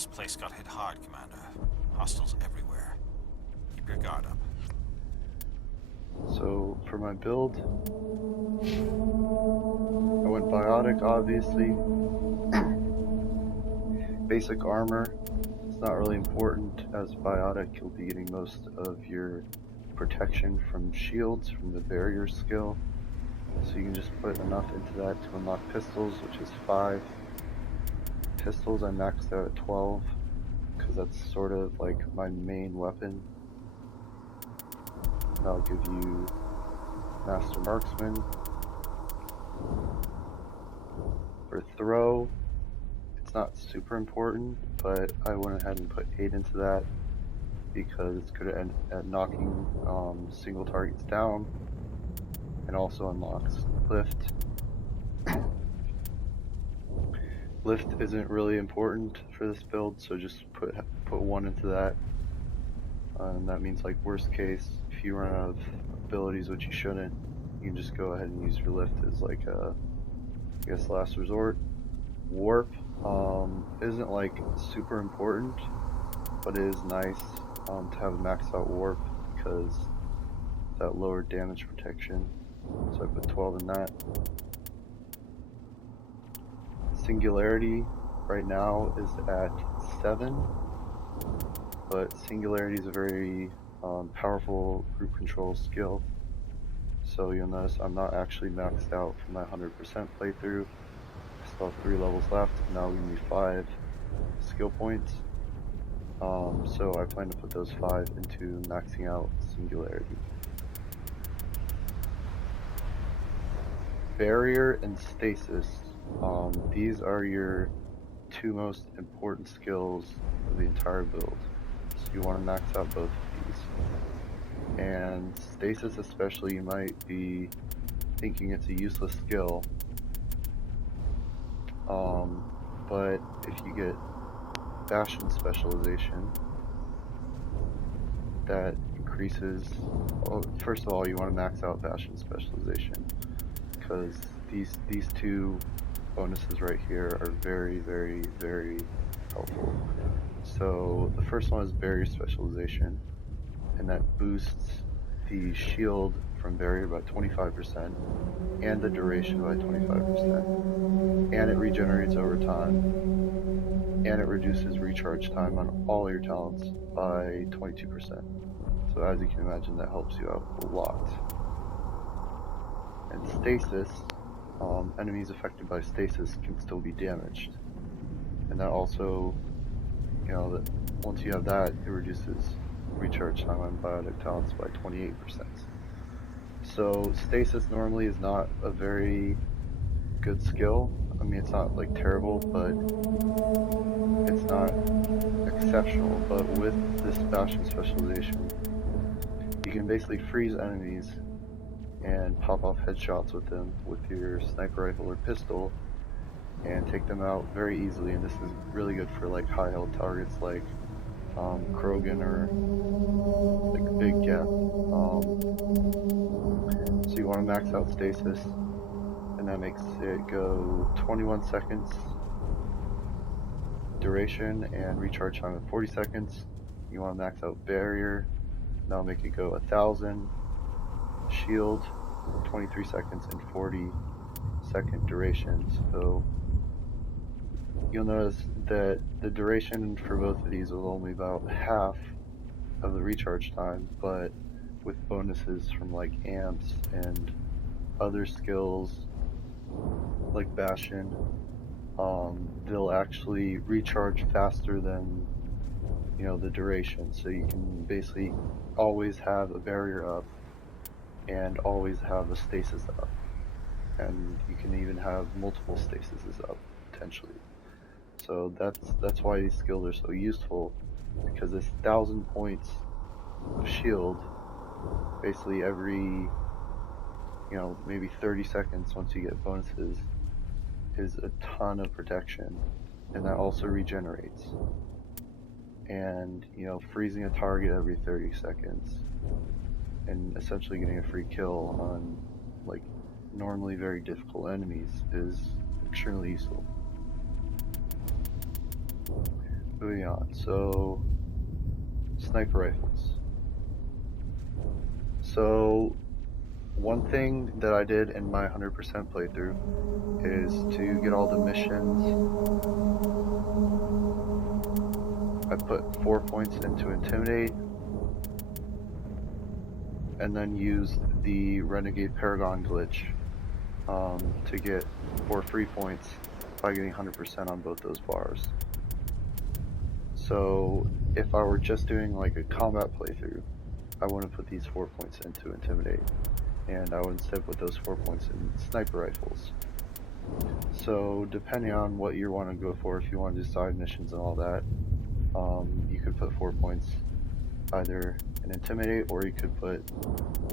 This place got hit hard, Commander. Hostiles everywhere. Keep your guard up. So, for my build, I went biotic, obviously. Basic armor, it's not really important. As biotic, you'll be getting most of your protection from shields, from the barrier skill. So you can just put enough into that to unlock pistols, which is 5. Pistols I maxed out at 12, because that's sort of like my main weapon. That'll give you Master Marksman. For throw, it's not super important, but I went ahead and put 8 into that because it's good at knocking single targets down, and also unlocks lift. Lift isn't really important for this build, so just put 1 into that. And that means, like, worst case, if you run out of abilities, which you shouldn't, you can just go ahead and use your lift as like a, I guess, last resort. Warp isn't like super important, but it is nice to have a maxed out warp because that lower damage protection. So I put 12 in that. Singularity right now is at 7, but Singularity is a very powerful group control skill. So you'll notice I'm not actually maxed out for my 100% playthrough. I still have 3 levels left, and now we need 5 skill points. So I plan to put those 5 into maxing out Singularity. Barrier and Stasis. These are your 2 most important skills of the entire build. So you want to max out both of these. And Stasis especially, you might be thinking it's a useless skill. But if you get Bastion specialization, that increases... Well, first of all, you want to max out Bastion specialization, because these 2 bonuses right here are very, very, very helpful. So the first one is barrier specialization, and that boosts the shield from barrier by 25% and the duration by 25%, and it regenerates over time, and it reduces recharge time on all your talents by 22%. So as you can imagine, that helps you out a lot. And stasis, enemies affected by stasis can still be damaged, and that also, you know, that once you have that, it reduces recharge time on biotic talents by 28%. So stasis normally is not a very good skill. I mean, it's not like terrible, but it's not exceptional. But with this Bastion specialization, you can basically freeze enemies and pop off headshots with them with your sniper rifle or pistol and take them out very easily. And this is really good for like high health targets like Krogan or like big gap. So you want to max out stasis, and that makes it go 21 seconds duration and recharge time at 40 seconds. You want to max out barrier, that'll make it go 1,000. Shield, 23 seconds and 40-second duration. So you'll notice that the duration for both of these was only about half of the recharge time, but with bonuses from like amps and other skills like Bastion, they'll actually recharge faster than, you know, the duration. So you can basically always have a barrier up and always have a stasis up, and you can even have multiple stasises up potentially. So that's why these skills are so useful, because this 1,000 points of shield basically every, you know, maybe 30 seconds once you get bonuses is a ton of protection, and that also regenerates. And, you know, freezing a target every 30 seconds and essentially getting a free kill on like normally very difficult enemies is extremely useful. moving on. So, sniper rifles. So, one thing that I did in my 100% playthrough is to get all the missions. I put 4 points into Intimidate, and then used the Renegade Paragon glitch to get 4 free points by getting 100% on both those bars. So if I were just doing like a combat playthrough, I wouldn't put these 4 points into Intimidate, and I would instead put those 4 points in sniper rifles. So depending on what you want to go for, if you want to do side missions and all that, you could put 4 points either in Intimidate, or you could put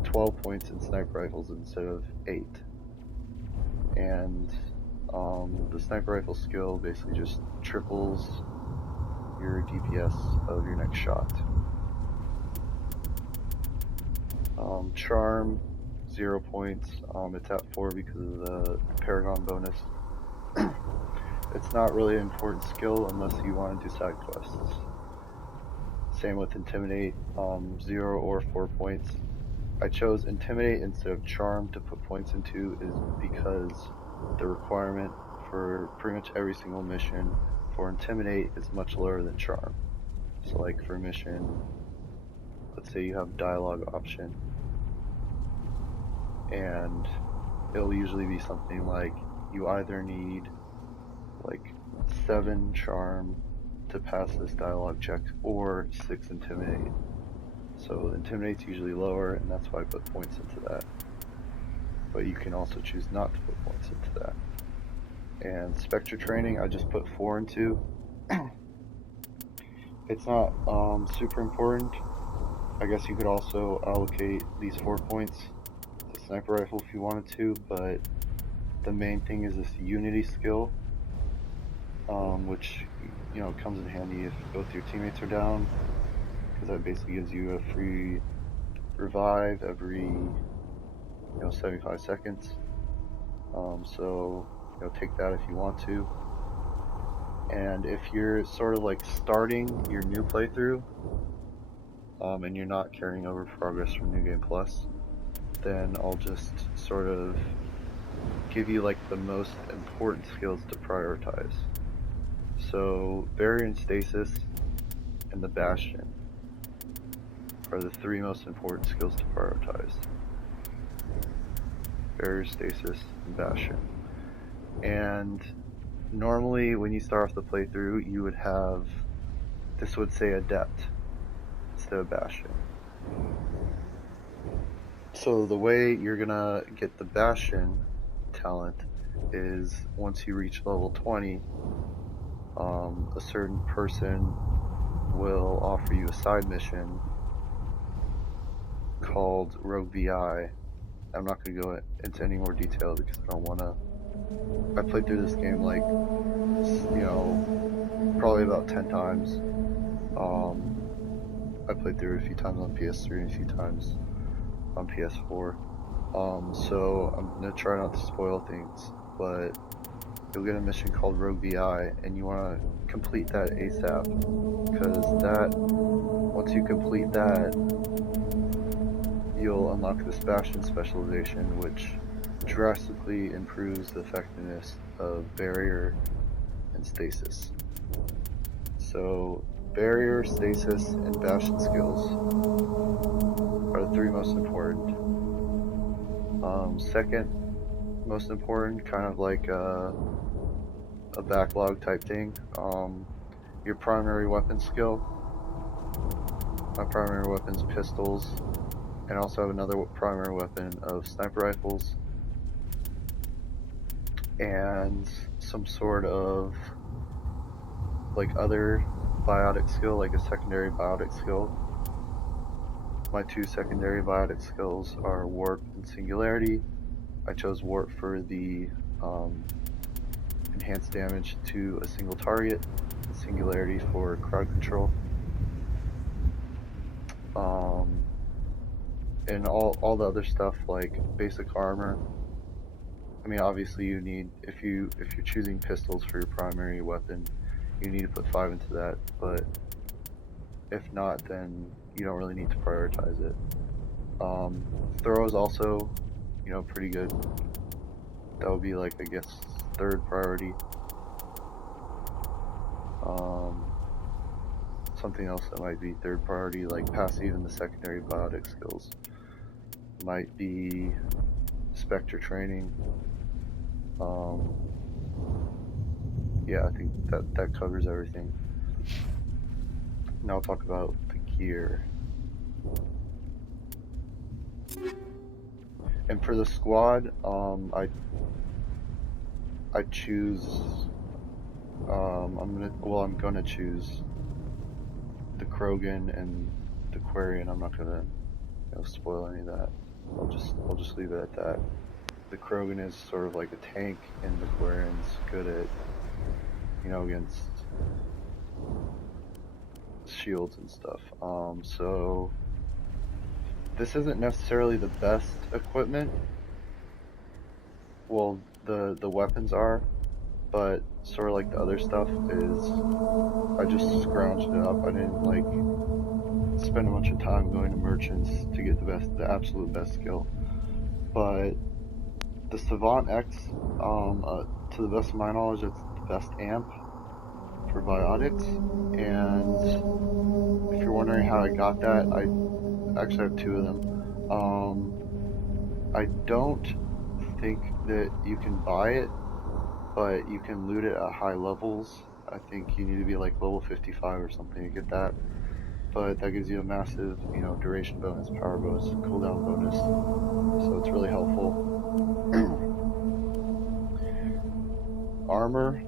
12 points in sniper rifles instead of 8. And the sniper rifle skill basically just triples your DPS of your next shot. Charm, 0 points. It's at 4 because of the Paragon bonus. It's not really an important skill unless you want to do side quests. Same with Intimidate, 0 or 4 points. I chose Intimidate instead of Charm to put points into is because the requirement for pretty much every single mission for Intimidate is much lower than Charm. So like for mission, let's say you have dialogue option, and it'll usually be something like you either need like 7 Charm to pass this dialogue check or 6 Intimidate. So Intimidate's usually lower, and that's why I put points into that. But you can also choose not to put points into that. And Spectre Training, I just put 4 into. It's not super important. I guess you could also allocate these 4 points to Sniper Rifle if you wanted to, but the main thing is this Unity skill, which comes in handy if both your teammates are down, because that basically gives you a free revive every 75 seconds. So take that if you want to. And if you're sort of like starting your new playthrough, and you're not carrying over progress from New Game Plus, then I'll just sort of give you like the most important skills to prioritize. So Barrier and Stasis and the Bastion are the 3 most important skills to prioritize. Barrier, Stasis, and Bastion. And normally when you start off the playthrough, you would have, this would say Adept instead of Bastion. So the way you're gonna get the Bastion talent is once you reach level 20, a certain person will offer you a side mission called Rogue VI. I'm not going to go into any more detail because I don't want to. I played through this game like, probably about 10 times. I played through it a few times on PS3 and a few times on PS4. So I'm going to try not to spoil things, but you'll get a mission called Rogue VI, and you want to complete that ASAP, because that, once you complete that, you'll unlock this Bastion specialization, which drastically improves the effectiveness of Barrier and Stasis. So Barrier, Stasis, and Bastion skills are the 3 most important. Second most important, kind of like a backlog type thing, your primary weapon skill. My primary weapon's pistols, and also have another primary weapon of sniper rifles, and some sort of like other biotic skill, like a secondary biotic skill. My 2 secondary biotic skills are Warp and Singularity. I chose Warp for the enhanced damage to a single target, and Singularity for crowd control. And all the other stuff like basic armor. I mean, obviously you need, if you're choosing pistols for your primary weapon, you need to put 5 into that, but if not, then you don't really need to prioritize it. Throw is also, you know, pretty good. That would be like, I guess, 3rd priority. Something else that might be 3rd priority, like passive and the secondary biotic skills, might be Spectre training. Yeah, I think that covers everything. Now I'll talk about the gear. And for the squad, I choose. I'm gonna choose the Krogan and the Quarian. I'm not gonna, you know, spoil any of that. I'll just leave it at that. The Krogan is sort of like a tank, and the Quarian's good at, you know, against shields and stuff. So this isn't necessarily the best equipment. Well, the weapons are, but sort of like the other stuff is, I just scrounged it up. I didn't like spend a bunch of time going to merchants to get the absolute best skill. But the Savant X, to the best of my knowledge, it's the best amp for biotics. And if you're wondering how I got that, I actually have 2 of them. I don't think that you can buy it, but you can loot it at high levels. I think you need to be like level 55 or something to get that. But that gives you a massive, you know, duration bonus, power bonus, cooldown bonus. So it's really helpful. Armor,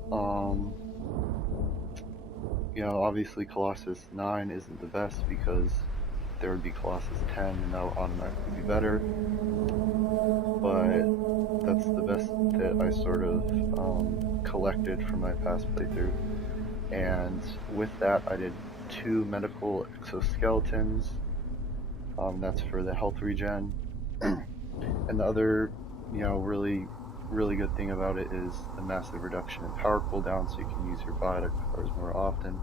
you know, obviously Colossus 9 isn't the best because there would be Colossus 10 and that would automatically be better. But that's the best that I sort of collected from my past playthrough. And with that, I did 2 medical exoskeletons. That's for the health regen. And the other, you know, really good thing about it is the massive reduction in power cooldown, so you can use your biotic powers more often.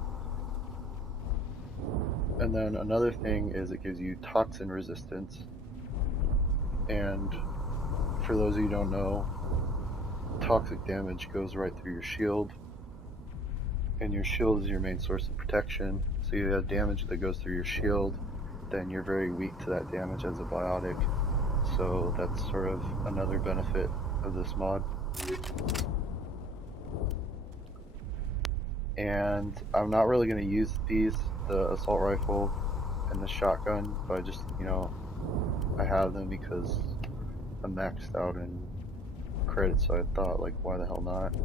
And then another thing is it gives you toxin resistance. And for those of you who don't know, toxic damage goes right through your shield, and your shield is your main source of protection. So you have damage that goes through your shield, then you're very weak to that damage as a biotic. So that's sort of another benefit of this mod. And I'm not really going to use these, the assault rifle and the shotgun, but I just, you know, I have them because I'm maxed out in credits, so I thought, like, why the hell not?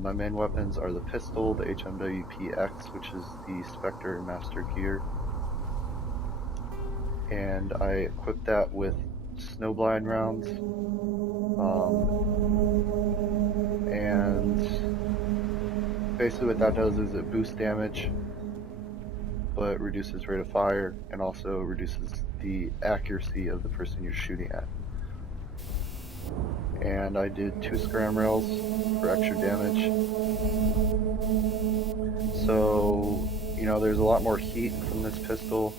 My main weapons are the pistol, the HMWP-X, which is the Spectre Master Gear, and I equipped that with snowblind rounds, and basically what that does is it boosts damage, but reduces rate of fire, and also reduces the accuracy of the person you're shooting at. And I did 2 scram rails for extra damage. So, you know, there's a lot more heat from this pistol.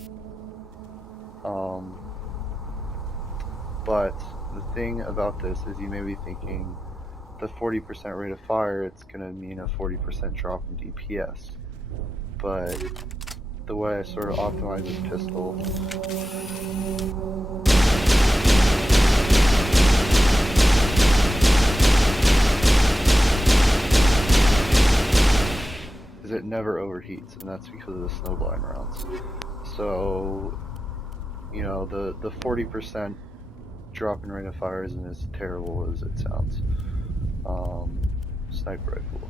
But the thing about this is, you may be thinking, the 40% rate of fire, it's going to mean a 40% drop in DPS. But the way I sort of optimize this pistol is it never overheats, and that's because of the snowblind rounds. So, you know, the 40% drop in rate of fire isn't as terrible as it sounds. Sniper rifle.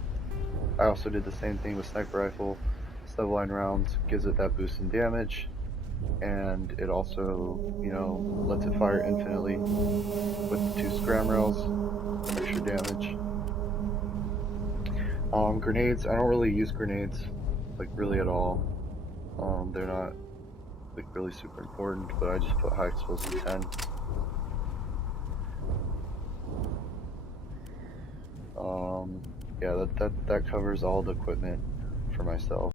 I also did the same thing with sniper rifle. Snowblind rounds gives it that boost in damage, and it also, you know, lets it fire infinitely with the 2 scram rails, extra damage. Grenades, I don't really use grenades, like, really at all. They're not, like, really super important, but I just put high explosive 10. Yeah, that covers all the equipment. for myself.